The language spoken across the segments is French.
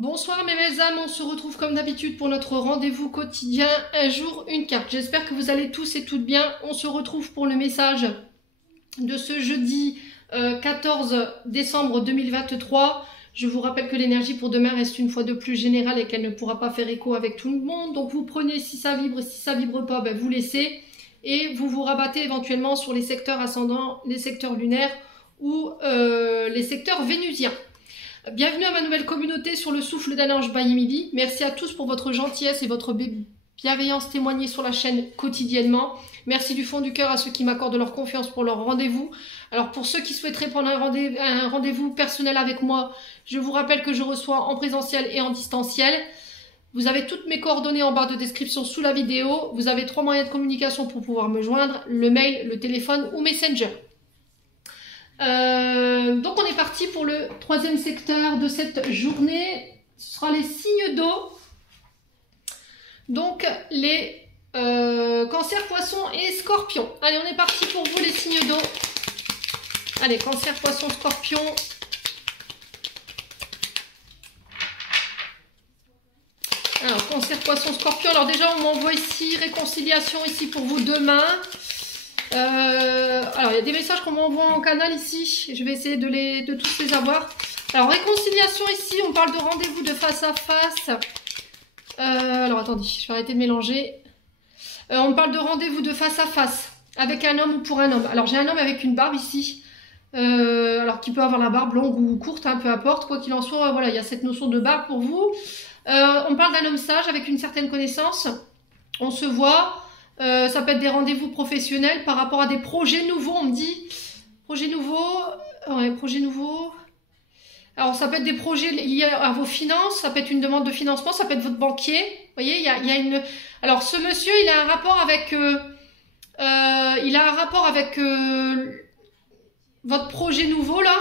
Bonsoir mes belles âmes, on se retrouve comme d'habitude pour notre rendez-vous quotidien, un jour, une carte. J'espère que vous allez tous et toutes bien. On se retrouve pour le message de ce jeudi 14 décembre 2023. Je vous rappelle que l'énergie pour demain reste une fois de plus générale et qu'elle ne pourra pas faire écho avec tout le monde. Donc vous prenez, si ça vibre pas, ben vous laissez. Et vous vous rabattez éventuellement sur les secteurs ascendants, les secteurs lunaires ou les secteurs vénusiens. Bienvenue à ma nouvelle communauté sur le souffle d'un ange by Emily. Merci à tous pour votre gentillesse et votre bienveillance témoignée sur la chaîne quotidiennement. Merci du fond du cœur à ceux qui m'accordent leur confiance pour leur rendez-vous. Alors pour ceux qui souhaiteraient prendre un rendez-vous personnel avec moi, je vous rappelle que je reçois en présentiel et en distanciel. Vous avez toutes mes coordonnées en barre de description sous la vidéo. Vous avez 3 moyens de communication pour pouvoir me joindre, le mail, le téléphone ou Messenger. Donc on est parti pour le 3e secteur de cette journée. Ce sera les signes d'eau. Donc les cancer, poisson et scorpion. Allez, on est parti pour vous les signes d'eau. Allez, cancer, poisson, scorpion. Alors, cancer, poisson, scorpion. Alors déjà, on m'envoie ici, réconciliation ici pour vous demain. Alors, il y a des messages qu'on m'envoie en canal ici. Je vais essayer de tous les avoir. Alors, réconciliation ici, on parle de rendez-vous de face à face. Alors, attendez, je vais arrêter de mélanger. On parle de rendez-vous de face à face avec un homme ou pour un homme. Alors, j'ai un homme avec une barbe ici. Alors, qui peut avoir la barbe longue ou courte, hein, peu importe. Quoi qu'il en soit, voilà, il y a cette notion de barbe pour vous. On parle d'un homme sage avec une certaine connaissance. On se voit. Ça peut être des rendez-vous professionnels par rapport à des projets nouveaux, on me dit. Projets nouveaux. Ouais, projets nouveaux. Alors, ça peut être des projets liés à vos finances. Ça peut être une demande de financement. Ça peut être votre banquier. Vous voyez, il y a une... Alors, ce monsieur, il a un rapport avec... votre projet nouveau, là.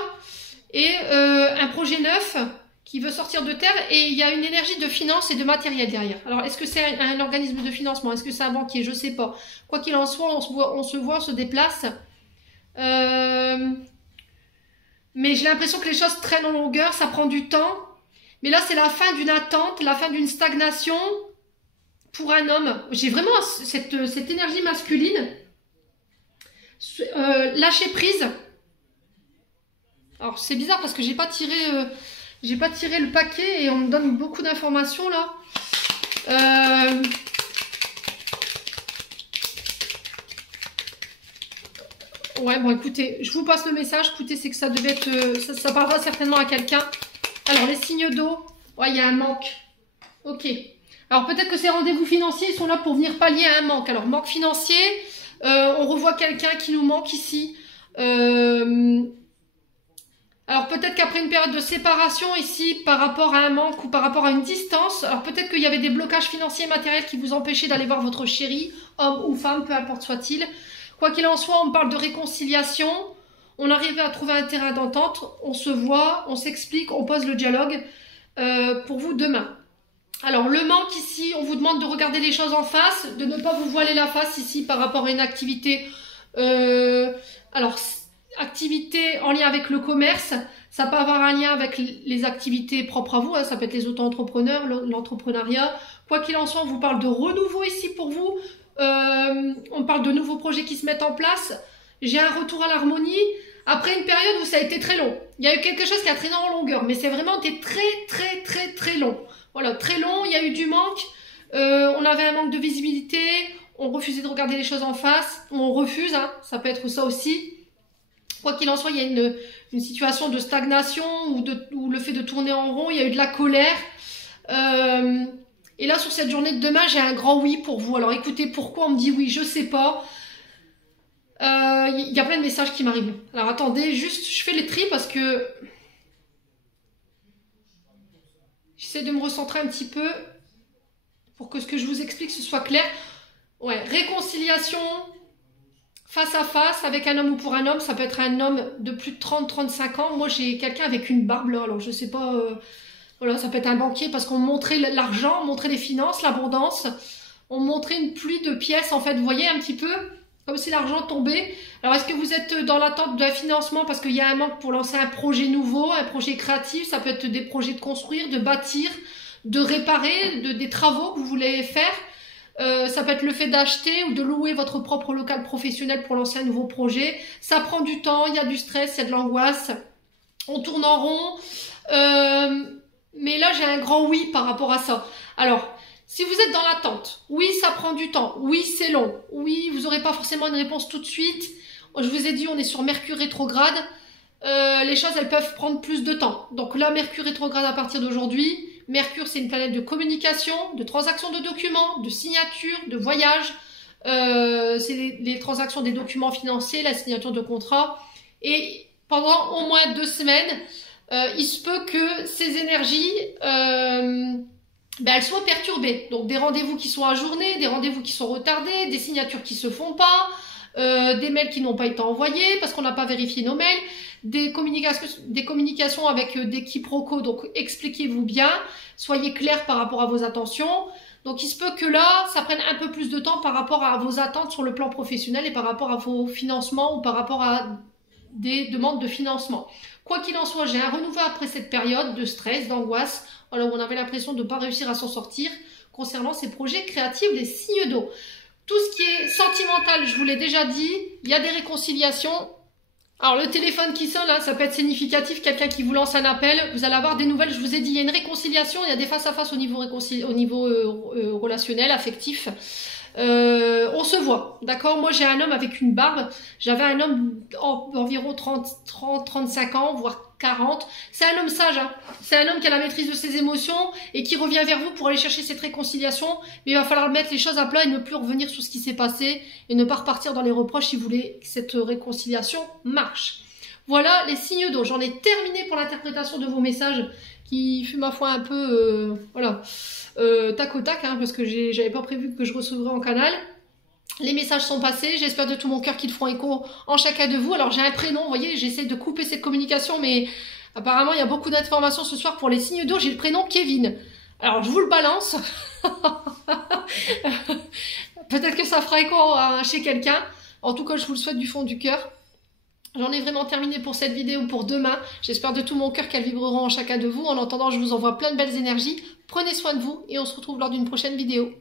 Et un projet neuf qui veut sortir de terre, et il y a une énergie de finance et de matériel derrière. Alors, est-ce que c'est un organisme de financement? Est-ce que c'est un banquier? Je sais pas. Quoi qu'il en soit, on se déplace. Mais j'ai l'impression que les choses traînent en longueur, ça prend du temps. Mais là, c'est la fin d'une attente, la fin d'une stagnation pour un homme. J'ai vraiment cette énergie masculine. Lâcher prise. Alors, c'est bizarre parce que j'ai pas tiré le paquet et on me donne beaucoup d'informations là. Ouais, bon écoutez, je vous passe le message. Écoutez, c'est que ça devait être... ça parlera certainement à quelqu'un. Alors, les signes d'eau. Ouais, il y a un manque. Ok. Alors, peut-être que ces rendez-vous financiers, ils sont là pour venir pallier à un manque. Alors, manque financier. On revoit quelqu'un qui nous manque ici. Alors peut-être qu'après une période de séparation ici, par rapport à un manque ou par rapport à une distance, alors peut-être qu'il y avait des blocages financiers et matériels qui vous empêchaient d'aller voir votre chéri, homme ou femme, peu importe soit-il. Quoi qu'il en soit, on parle de réconciliation, on arrive à trouver un terrain d'entente, on se voit, on s'explique, on pose le dialogue pour vous demain. Alors le manque ici, on vous demande de regarder les choses en face, de ne pas vous voiler la face ici par rapport à une activité... activité en lien avec le commerce, ça peut avoir un lien avec les activités propres à vous, hein, ça peut être les auto-entrepreneurs, l'entrepreneuriat. Quoi qu'il en soit, on vous parle de renouveau ici pour vous. On parle de nouveaux projets qui se mettent en place. J'ai un retour à l'harmonie. Après une période où ça a été très long. Il y a eu quelque chose qui a traîné en longueur, mais c'est vraiment été très long. Voilà, très long, il y a eu du manque. On avait un manque de visibilité, on refusait de regarder les choses en face. On refuse, hein, ça peut être ça aussi. Quoi qu'il en soit, il y a une situation de stagnation ou le fait de tourner en rond, il y a eu de la colère. Et là, sur cette journée de demain, j'ai un grand oui pour vous. Alors écoutez, pourquoi on me dit oui, je sais pas. Il y a plein de messages qui m'arrivent. Alors attendez, juste, je fais les tris parce que... J'essaie de me recentrer un petit peu pour que ce que je vous explique, ce soit clair. Ouais, réconciliation... Face à face avec un homme ou pour un homme, ça peut être un homme de plus de 30-35 ans. Moi, j'ai quelqu'un avec une barbe là, alors je sais pas... voilà, ça peut être un banquier parce qu'on montrait l'argent, on montrait les finances, l'abondance. On montrait une pluie de pièces, en fait, vous voyez un petit peu. comme si l'argent tombait. Alors, est-ce que vous êtes dans l'attente d'un financement parce qu'il y a un manque pour lancer un projet nouveau, un projet créatif? Ça peut être des projets de construire, de bâtir, de réparer, des travaux que vous voulez faire. Ça peut être le fait d'acheter ou de louer votre propre local professionnel pour lancer un nouveau projet. Ça prend du temps, il y a du stress, il y a de l'angoisse. On tourne en rond. Mais là, j'ai un grand oui par rapport à ça. Alors, si vous êtes dans l'attente, oui, ça prend du temps. Oui, c'est long. Oui, vous n'aurez pas forcément une réponse tout de suite. Je vous ai dit, on est sur Mercure rétrograde. Les choses, elles peuvent prendre plus de temps. Donc là, Mercure rétrograde à partir d'aujourd'hui. Mercure, c'est une planète de communication, de transaction de documents, de signature, de voyage. C'est les transactions des documents financiers, la signature de contrats. Et pendant au moins 2 semaines, il se peut que ces énergies, elles soient perturbées. Donc des rendez-vous qui sont ajournés, des rendez-vous qui sont retardés, des signatures qui se font pas, des mails qui n'ont pas été envoyés parce qu'on n'a pas vérifié nos mails. Des communications avec des quiproquos, donc expliquez-vous bien, soyez clair par rapport à vos intentions. Donc il se peut que là, ça prenne un peu plus de temps par rapport à vos attentes sur le plan professionnel et par rapport à vos financements ou par rapport à des demandes de financement. Quoi qu'il en soit, j'ai un renouveau après cette période de stress, d'angoisse, alors on avait l'impression de ne pas réussir à s'en sortir concernant ces projets créatifs des signes d'eau. Tout ce qui est sentimental, je vous l'ai déjà dit, il y a des réconciliations. Alors le téléphone qui sonne, là, ça peut être significatif, quelqu'un qui vous lance un appel, vous allez avoir des nouvelles, je vous ai dit, il y a une réconciliation, il y a des face-à-face au niveau, relationnel, affectif. On se voit, d'accord? Moi j'ai un homme avec une barbe, j'avais un homme environ 30-35 ans, voire 40. C'est un homme sage, hein. C'est un homme qui a la maîtrise de ses émotions et qui revient vers vous pour aller chercher cette réconciliation. Mais il va falloir mettre les choses à plat et ne plus revenir sur ce qui s'est passé et ne pas repartir dans les reproches si vous voulez que cette réconciliation marche. Voilà les signes d'eau. J'en ai terminé pour l'interprétation de vos messages qui fut ma foi un peu tac au tac, hein, parce que j'avais pas prévu que je recevrais en canal. Les messages sont passés, j'espère de tout mon cœur qu'ils feront écho en chacun de vous. Alors j'ai un prénom, vous voyez, j'essaie de couper cette communication, mais apparemment il y a beaucoup d'informations ce soir pour les signes d'eau. J'ai le prénom Kevin. Alors je vous le balance. Peut-être que ça fera écho chez quelqu'un. En tout cas, je vous le souhaite du fond du cœur. J'en ai vraiment terminé pour cette vidéo pour demain. J'espère de tout mon cœur qu'elles vibreront en chacun de vous. En attendant, je vous envoie plein de belles énergies. Prenez soin de vous et on se retrouve lors d'une prochaine vidéo.